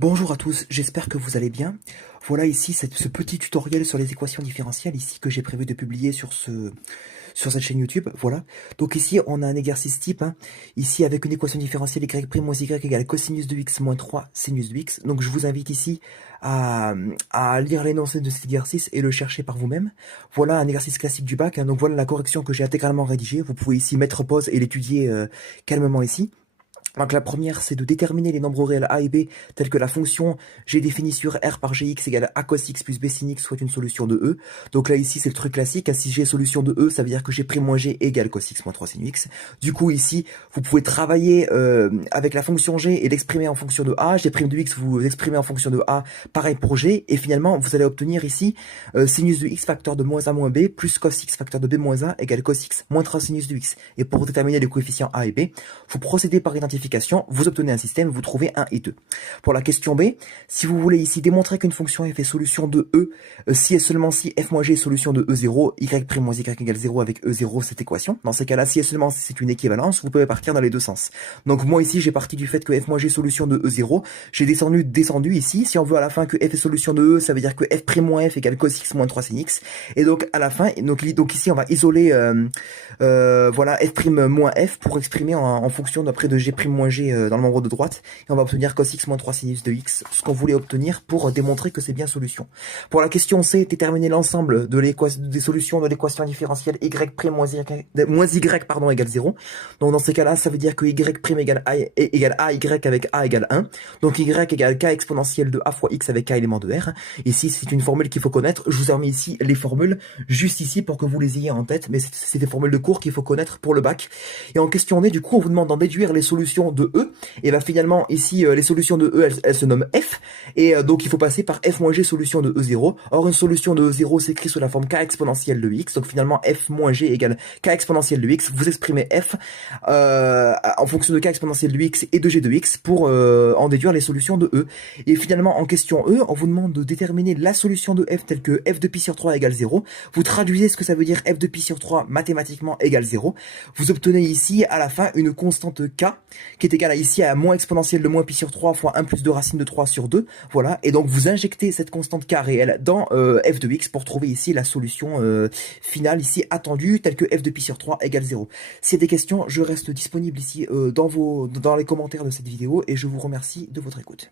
Bonjour à tous, j'espère que vous allez bien. Voilà ici ce petit tutoriel sur les équations différentielles ici que j'ai prévu de publier sur cette chaîne YouTube. Voilà. Donc ici on a un exercice type, hein, ici avec une équation différentielle y' moins y égale cosinus de x moins 3 sinus de x. Donc je vous invite ici à lire l'énoncé de cet exercice et le chercher par vous-même. Voilà un exercice classique du bac, hein, donc voilà la correction que j'ai intégralement rédigée. Vous pouvez ici mettre pause et l'étudier calmement ici. Donc la première, c'est de déterminer les nombres réels a et b, tels que la fonction g définie sur r par gx égale a cos x plus b sin x soit une solution de E. Donc là ici c'est le truc classique, si g est solution de E, ça veut dire que g' moins g égale cos x moins 3 sin x. Du coup ici, vous pouvez travailler avec la fonction g et l'exprimer en fonction de a, g' de x vous exprimez en fonction de a, pareil pour g, et finalement vous allez obtenir ici sinus de x facteur de moins a moins b plus cos x facteur de b moins a égale cos x moins 3 sinus de x. Et pour déterminer les coefficients a et b, vous procédez par identification, vous obtenez un système, vous trouvez 1 et 2. Pour la question B, si vous voulez ici démontrer qu'une fonction f est solution de E, si et seulement si f moins g est solution de E0, y' moins y égale 0 avec E0 cette équation. Dans ces cas-là, si et seulement si c'est une équivalence, vous pouvez partir dans les deux sens. Donc moi ici, j'ai parti du fait que f moins g est solution de E0, j'ai descendu ici, si on veut à la fin que f est solution de E, ça veut dire que f' moins f égale cos x moins 3 sin x, et donc à la fin, donc ici on va isoler voilà f' moins f pour exprimer en fonction d'après de g' moins g dans le membre de droite, et on va obtenir cos x moins 3 sinus de x, ce qu'on voulait obtenir pour démontrer que c'est bien solution. Pour la question C, déterminer l'ensemble des solutions de l'équation différentielle y' moins y égale 0. Donc dans ces cas-là, ça veut dire que y' égale a y avec a égale 1. Donc y égale k exponentielle de a fois x avec k élément de r. Ici, c'est une formule qu'il faut connaître. Je vous ai remis ici les formules, juste ici pour que vous les ayez en tête, mais c'est des formules de cours qu'il faut connaître pour le bac. Et en question D, du coup, on vous demande d'en déduire les solutions de E, et bien finalement ici les solutions de E elles se nomment f, et donc il faut passer par f moins g solution de E0. Or une solution de E0 s'écrit sous la forme k exponentielle de x, donc finalement f moins g égale k exponentielle de x, vous exprimez f en fonction de k exponentielle de x et de g de x pour en déduire les solutions de E. Et finalement en question E, on vous demande de déterminer la solution de f telle que f de pi sur 3 égale 0, vous traduisez ce que ça veut dire f de pi sur 3 mathématiquement égale 0, vous obtenez ici à la fin une constante k qui est égale à ici à moins exponentielle de moins pi sur 3 fois 1 plus 2 racine de 3 sur 2, voilà, et donc vous injectez cette constante k réelle dans f de x pour trouver ici la solution finale ici attendue telle que f de pi sur 3 égale 0. S'il y a des questions, je reste disponible ici dans les commentaires de cette vidéo et je vous remercie de votre écoute.